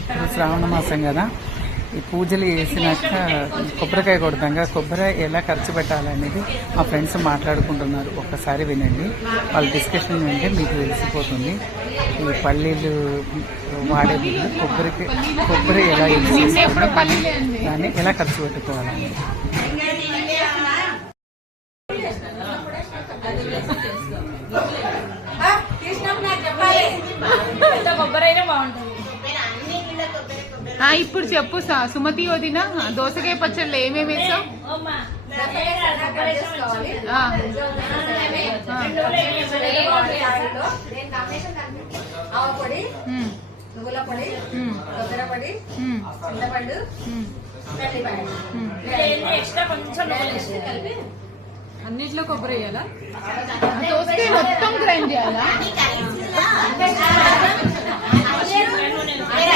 ఇప్పుడు శ్రావణ మాసం కదా, ఈ పూజలు చేసినాక కొబ్బరికాయ కొడతాం కదా, కొబ్బరి ఎలా ఖర్చు పెట్టాలనేది మా ఫ్రెండ్స్ మాట్లాడుకుంటున్నారు. ఒక్కసారి వినండి, వాళ్ళ డిస్కషన్ వింటే మీకు తెలిసిపోతుంది. ఈ పల్లీలు వాడే కొబ్బరి ఎలా యూజ్ చేసుకుంటే దాన్ని ఎలా ఖర్చు పెట్టుకోవాలని. ఇప్పుడు చెప్పు సుమతి వదిన, దోసకాయ పచ్చళ్ళు ఏమేమి వేసావు? నువ్వుల పొడి, కొబ్బరి పొడి, చింతపండు, అన్నిట్లో కొబ్బరి వేయాలా? దోసకాయ మొత్తం గ్రైండ్ చేయాలా?